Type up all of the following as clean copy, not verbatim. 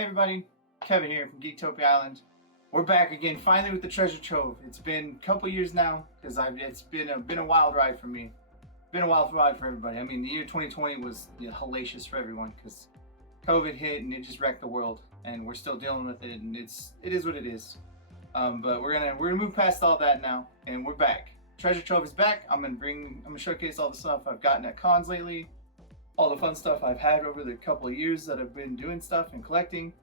Hey everybody, Kevin here from Geektopia Island. We're back again, finally with the Treasure Trove. It's been a couple years now, because it's been a wild ride for me. Been a wild ride for everybody. I mean, the year 2020 was hellacious for everyone, because COVID hit and it just wrecked the world, and we're still dealing with it, and it is what it is. But we're gonna move past all that now, and we're back. Treasure Trove is back. I'm gonna showcase all the stuff I've gotten at cons lately, all the fun stuff I've had over the couple of years that I've been doing stuff and collecting,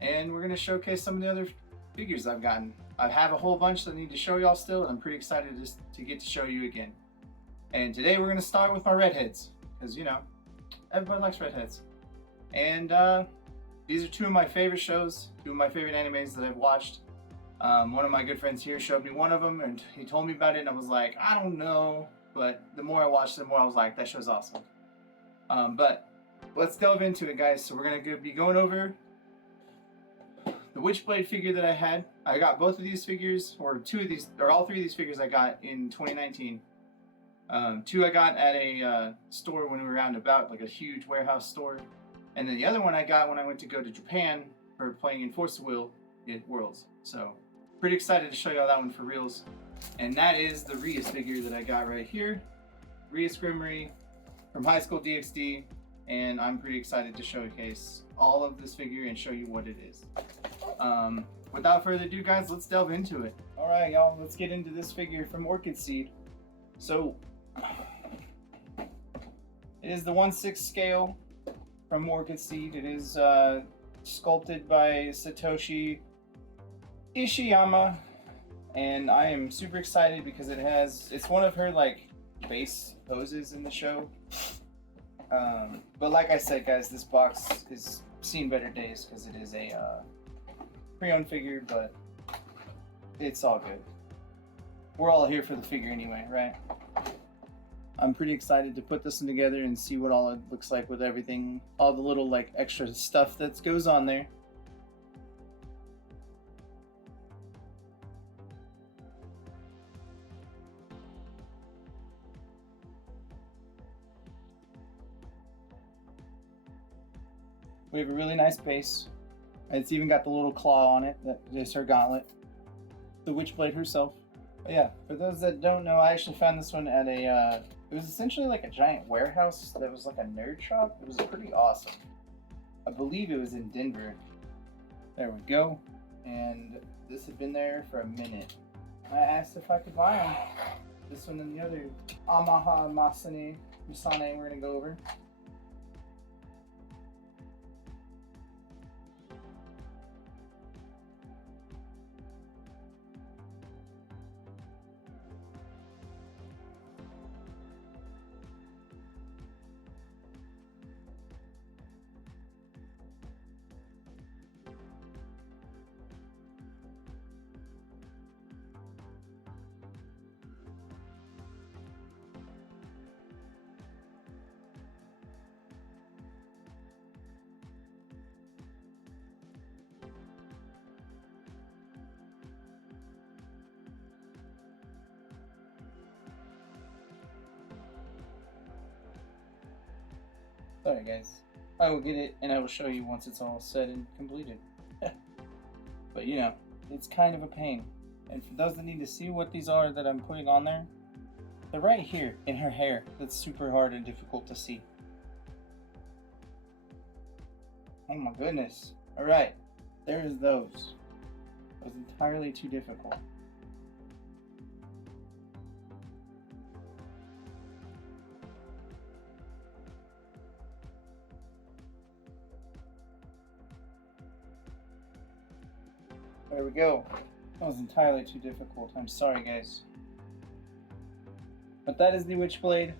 and we're gonna showcase some of the other figures I've gotten. I have a whole bunch that I need to show y'all still, and I'm pretty excited to get to show you again. And today we're gonna start with my redheads, because everybody likes redheads. And these are two of my favorite shows, two of my favorite animes that I've watched. One of my good friends here showed me one of them, and he told me about it, and I was like, I don't know, but the more I watched it, the more I was like, that show's awesome. But let's delve into it, guys. So we're gonna be going over the Witchblade figure that I had. I got both of these figures, or all three of these figures I got in 2019. Two I got at a store when we were out and about, like a huge warehouse store. And then the other one I got when I went to go to Japan for playing in Force Worlds. So pretty excited to show y'all that one for reals. And that is the Rias figure that I got right here. Rias Gremory from School DxD. And I'm pretty excited to showcase all of this figure and show you what it is. Without further ado, guys, let's delve into it. All right, y'all, let's get into this figure from Orchid. So it is the 1/6 scale from Orchid. It is sculpted by Satoshi Ishiyama, and I am super excited because it's one of her like base poses in the show. But like I said, guys, this box has seen better days because it is a pre-owned figure, but it's all good. We're all here for the figure anyway, right? I'm pretty excited to put this one together and see what all it looks like with everything, all the little like extra stuff that goes on there. We have a really nice base. It's even got the little claw on it that is her gauntlet. The Witchblade herself. But yeah, for those that don't know, I actually found this one at it was essentially like a giant warehouse that was like a nerd shop. It was pretty awesome. I believe it was in Denver. There we go. And this had been there for a minute. I asked if I could buy them. This one and the other Amaha Masane we're gonna go over. Sorry guys, I will get it and I will show you once it's all said and completed. But it's kind of a pain. And for those that need to see what these are that I'm putting on there, they're right here in her hair. That's super hard and difficult to see. Oh my goodness. Alright, there's those. It was entirely too difficult. There we go. That was entirely too difficult. I'm sorry, guys. But that is the Witchblade.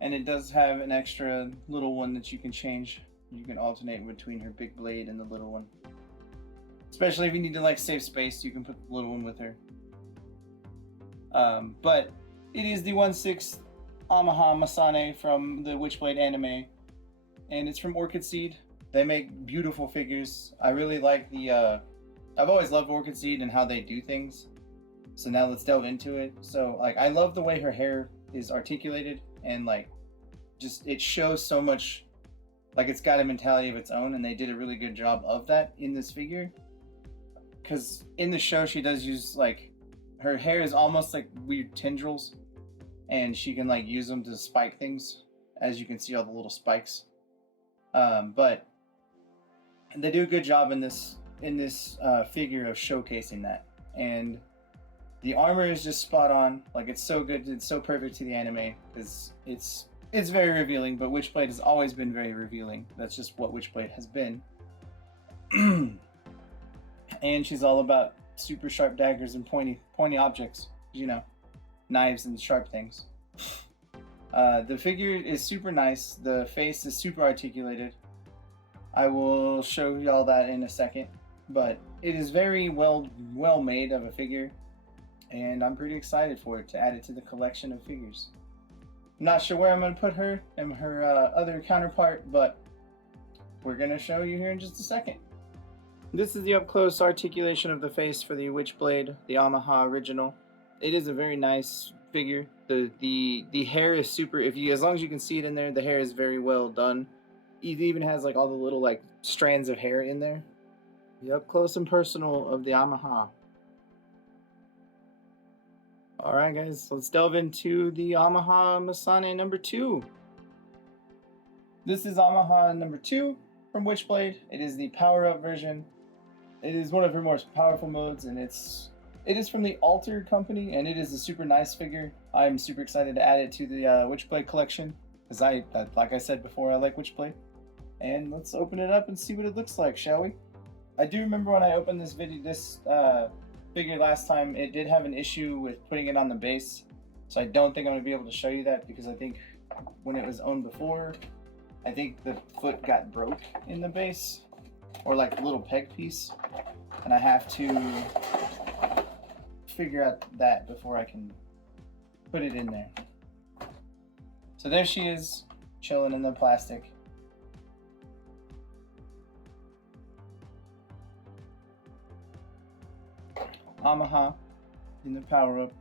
And it does have an extra little one that you can change. You can alternate between her big blade and the little one. Especially if you need to like save space, you can put the little one with her. But it is the 1/6 Amaha Masane from the Witchblade anime. And it's from Orchid. They make beautiful figures. I really like I've always loved Orchid and how they do things. So now let's delve into it. So like, I love the way her hair is articulated and like, just it shows so much Like it's got a mentality of its own, and they did a really good job of that in this figure. Because in the show, she does use like her hair is almost like weird tendrils, and she can like use them to spike things, as you can see all the little spikes. But they do a good job in this figure of showcasing that, and the armor is just spot on. Like it's so good, it's so perfect to the anime because it's very revealing. But Witchblade has always been very revealing. That's just what Witchblade has been. And she's all about super sharp daggers and pointy objects, you know, knives and sharp things. The figure is super nice. The face is super articulated. I will show y'all that in a second, but it is very well made of a figure, and I'm pretty excited for it to add it to the collection of figures. I'm not sure where I'm going to put her and her other counterpart, but we're going to show you here in just a second. This is the up close articulation of the face for the Witchblade, the Amaha original. It is a very nice figure. The hair is super, as long as you can see it in there, the hair is very well done. It even has like all the little like strands of hair in there. The up close and personal of the Amaha. Alright guys, let's delve into the Amaha Masane number 2. This is Amaha number 2 from Witchblade. It is the power-up version. It is one of her most powerful modes, and it is from the Alter company, and it is a super nice figure. I'm super excited to add it to the Witchblade collection, because like I said before, I like Witchblade. And let's open it up and see what it looks like, shall we? I do remember when I opened this figure last time, it did have an issue with putting it on the base, so I don't think I'm going to be able to show you that, because I think when it was owned before, I think the foot got broke in the base, or like a little peg piece, and I have to figure out that before I can put it in there. So there she is, chilling in the plastic. Amaha in the power up.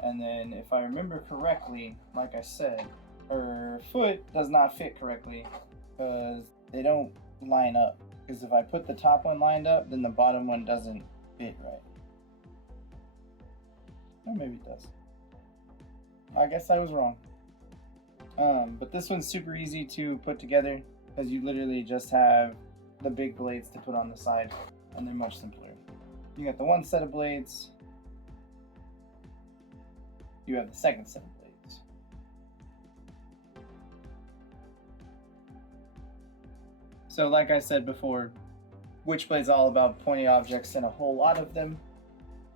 And then if I remember correctly, like I said, her foot does not fit correctly because they don't line up. Because if I put the top one lined up, then the bottom one doesn't fit right. Or maybe it does. I guess I was wrong. But this one's super easy to put together because you literally just have the big blades to put on the side, and they're much simpler. You got the one set of blades. You have the second set of blades. So like I said before, Witchblade's all about pointy objects and a whole lot of them,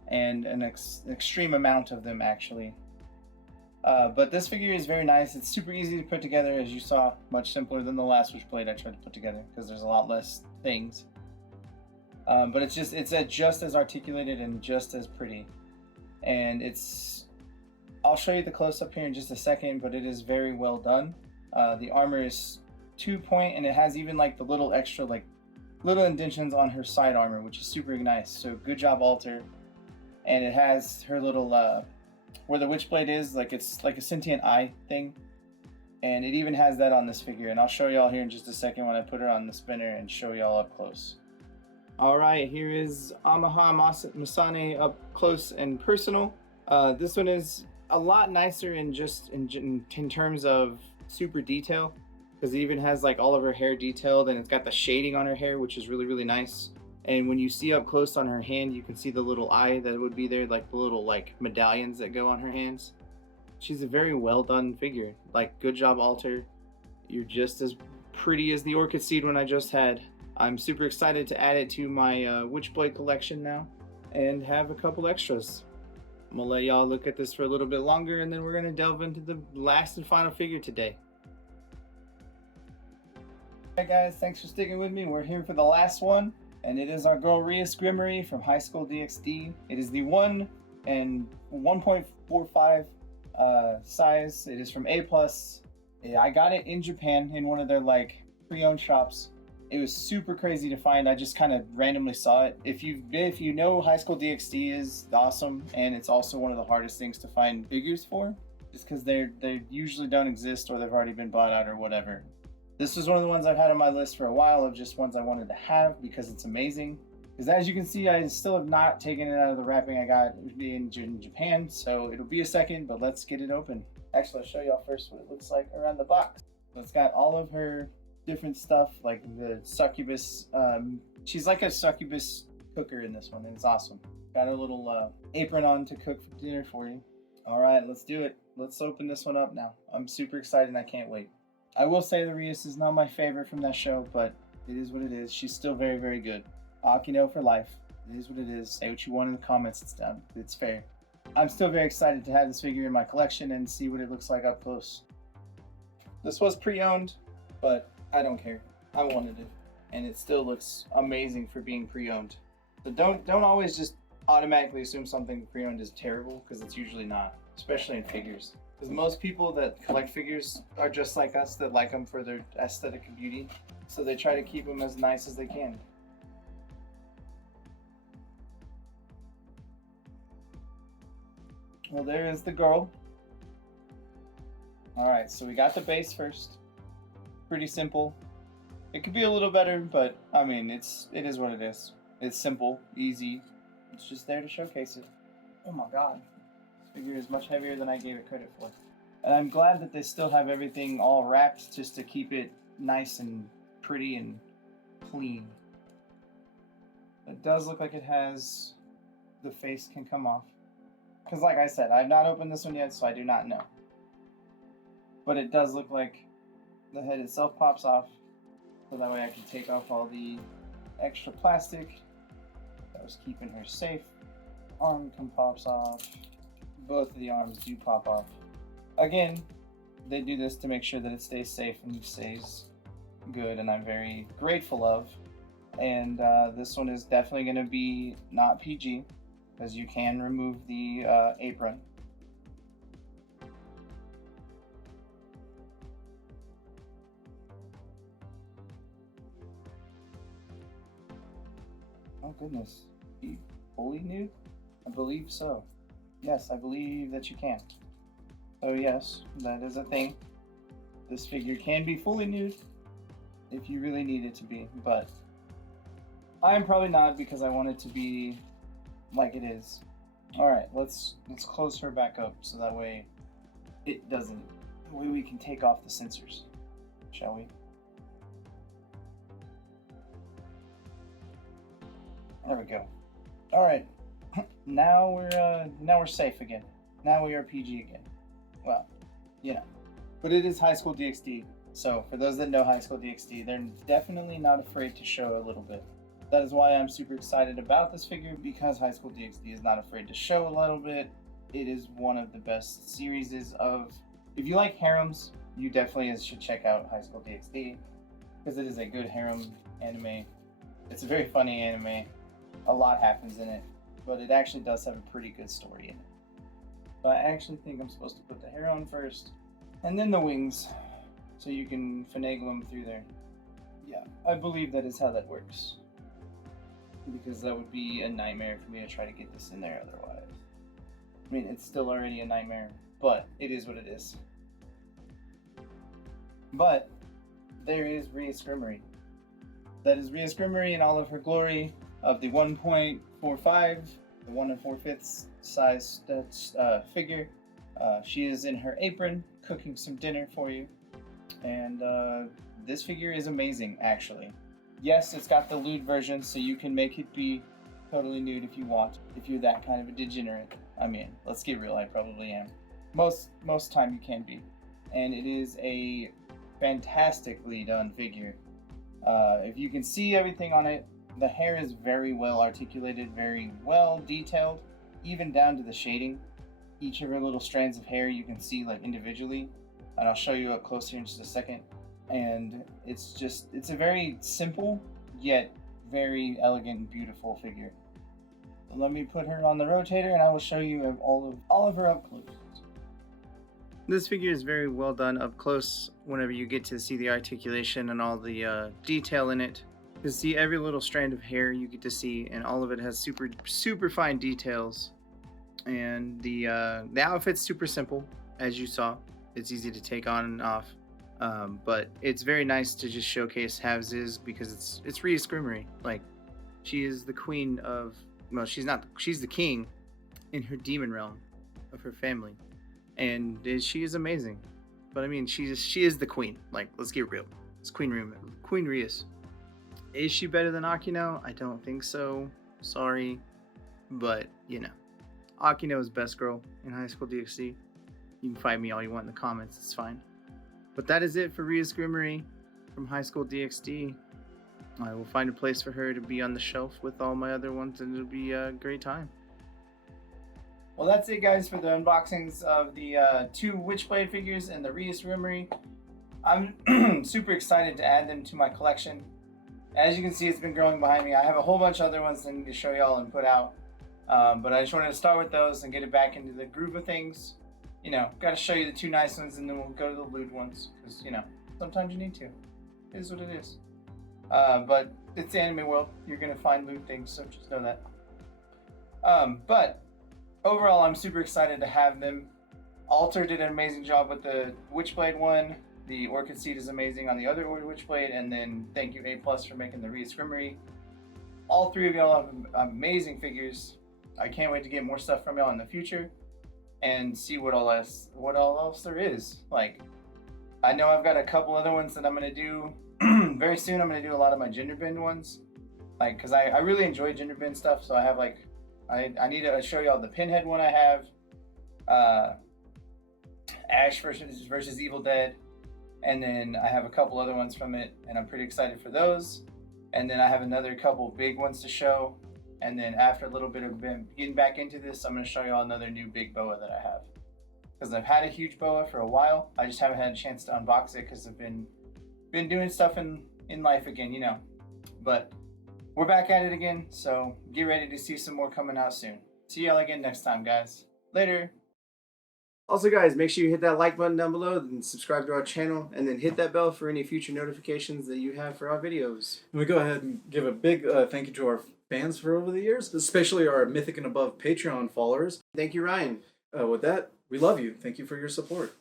and an extreme amount of them actually. But this figure is very nice. It's super easy to put together, as you saw, much simpler than the last Witchblade I tried to put together because there's a lot less things. But it's just as articulated and just as pretty. And I'll show you the close-up here in just a second, but it is very well done. The armor is 2-point, and it has even like the little extra like little indentions on her side armor, which is super nice. So good job, Alter. And it has her little where the Witchblade is, like it's like a sentient eye thing, and it even has that on this figure. And I'll show y'all here in just a second when I put her on the spinner and show y'all up close. All right, here is Amaha Masane up close and personal. This one is a lot nicer in terms of super detail, because it even has like all of her hair detailed, and it's got the shading on her hair, which is really, really nice. And when you see up close on her hand, you can see the little eye that would be there, like the little like medallions that go on her hands. She's a very well done figure. Like, good job, Alter. You're just as pretty as the Orchid seed one I just had. I'm super excited to add it to my Witchblade collection now and have a couple extras. I'm gonna let y'all look at this for a little bit longer, and then we're gonna delve into the last and final figure today. Alright guys, thanks for sticking with me. We're here for the last one, and it is our girl Rias Gremory from School DxD. It is the 1 and 1.45 size. It is from A+. I got it in Japan in one of their like pre-owned shops. It was super crazy to find. I just kind of randomly saw it. If you know School DxD is awesome, and it's also one of the hardest things to find figures for. just because they usually don't exist or they've already been bought out or whatever. This was one of the ones I've had on my list for a while of just ones I wanted to have because it's amazing. Because as you can see, I still have not taken it out of the wrapping I got in Japan, so it'll be a second, but let's get it open. Actually, I'll show y'all first what it looks like around the box. So it's got all of her different stuff, like the succubus. She's like a succubus cooker in this one, and it's awesome. Got a little apron on to cook dinner for you. All right, let's do it. Let's open this one up now. I'm super excited and I can't wait. I will say the Rias is not my favorite from that show, but it is what it is. She's still very, very good. Akino for life. It is what it is. Say what you want in the comments. It's fair. I'm still very excited to have this figure in my collection and see what it looks like up close. This was pre-owned, but I don't care. I wanted it, and it still looks amazing for being pre-owned. So don't always just automatically assume something pre-owned is terrible, because it's usually not, especially in figures. Because most people that collect figures are just like us, that like them for their aesthetic and beauty, so they try to keep them as nice as they can. Well, there is the girl. Alright, so we got the base first. Pretty simple. It could be a little better, but I mean, it is what it is. It's simple, easy. It's just there to showcase it. Oh my god. This figure is much heavier than I gave it credit for. And I'm glad that they still have everything all wrapped just to keep it nice and pretty and clean. It does look like it has... the face can come off. Because like I said, I've not opened this one yet, so I do not know. But it does look like the head itself pops off, so that way I can take off all the extra plastic that was keeping her safe. Arm pops off. Both of the arms do pop off. Again, they do this to make sure that it stays safe and stays good, and I'm very grateful of. And this one is definitely going to be not PG, because you can remove the apron. Oh goodness, be fully nude? I believe so. Yes, I believe that you can. So yes, that is a thing. This figure can be fully nude if you really need it to be, but I am probably not, because I want it to be like it is. Alright, let's close her back up so that way it doesn't, that way we can take off the sensors, shall we? There we go. Alright, now we're safe again. Now we are PG again. Well, you know. But it is High School DxD, so for those that know High School DxD, they're definitely not afraid to show a little bit. That is why I'm super excited about this figure, because High School DxD is not afraid to show a little bit. It is one of the best series of... If you like harems, you definitely should check out High School DxD, because it is a good harem anime. It's a very funny anime. A lot happens in it, but it actually does have a pretty good story in it. So I actually think I'm supposed to put the hair on first, and then the wings, so you can finagle them through there. Yeah, I believe that is how that works. Because that would be a nightmare for me to try to get this in there otherwise. I mean, it's still already a nightmare, but it is what it is. But there is Rias Gremory. That is Rias Gremory in all of her glory, of the 1.45, the 1 4/5 size figure. She is in her apron, cooking some dinner for you. And this figure is amazing, actually. Yes, it's got the lewd version, so you can make it be totally nude if you want, if you're that kind of a degenerate. I mean, let's get real, I probably am. Most time you can be. And it is a fantastically done figure. If you can see everything on it, the hair is very well articulated, very well detailed, even down to the shading. Each of her little strands of hair you can see like individually, and I'll show you up close here in just a second. And it's a very simple yet very elegant and beautiful figure. So let me put her on the rotator and I will show you all of her up close. This figure is very well done up close whenever you get to see the articulation and all the detail in it. You can see every little strand of hair you get to see, and all of it has super fine details. And the outfit's super simple. as you saw. It's easy to take on and off. But it's very nice to just showcase Havziz because it's Rias Gremory. Like, she is the queen of, well, she's the king in her demon realm of her family, and she is amazing. But I mean, she is the queen. Like, let's get real. It's Queen Rias. Is she better than Akino? I don't think so. Sorry, but you know, Akino is best girl in High School DxD. You can fight me all you want in the comments. It's fine. But that is it for Rias Gremory from High School DxD. I will find a place for her to be on the shelf with all my other ones, and it'll be a great time. Well, that's it, guys, for the unboxings of the 2 Witchblade figures and the Rias Gremory. I'm super excited to add them to my collection. As you can see, it's been growing behind me. I have a whole bunch of other ones that I need to show y'all and put out. But I just wanted to start with those and get it back into the groove of things. You know, got to show you the 2 nice ones, and then we'll go to the lewd ones. Because, you know, sometimes you need to. It is what it is. But it's the anime world. You're going to find lewd things, so just know that. But overall, I'm super excited to have them. Alter did an amazing job with the Witchblade one. The Orchid seed is amazing on the other Witchblade. And then thank you, A+ for making the Rias Gremory. All 3 of y'all have amazing figures. I can't wait to get more stuff from y'all in the future and see what all else there is. Like, I know I've got a couple other ones that I'm gonna do very soon. I'm gonna do a lot of my gender bend ones, like, cause I really enjoy gender bend stuff. So I have like, I need to show y'all the Pinhead one I have, Ash versus Evil Dead, and then I have a couple other ones from it, and I'm pretty excited for those. And then I have another couple big ones to show. And then after a little bit of getting back into this, I'm going to show y'all another new big boa that I have. Because I've had a huge boa for a while. I just haven't had a chance to unbox it because I've been doing stuff in life again, you know. But we're back at it again, so get ready to see some more coming out soon. See y'all again next time, guys. Later. Also, guys, make sure you hit that like button down below and subscribe to our channel, and then hit that bell for any future notifications that you have for our videos. And we go ahead and give a big thank you to our fans for over the years, especially our Mythic and Above Patreon followers. Thank you, Ryan. With that, we love you. Thank you for your support.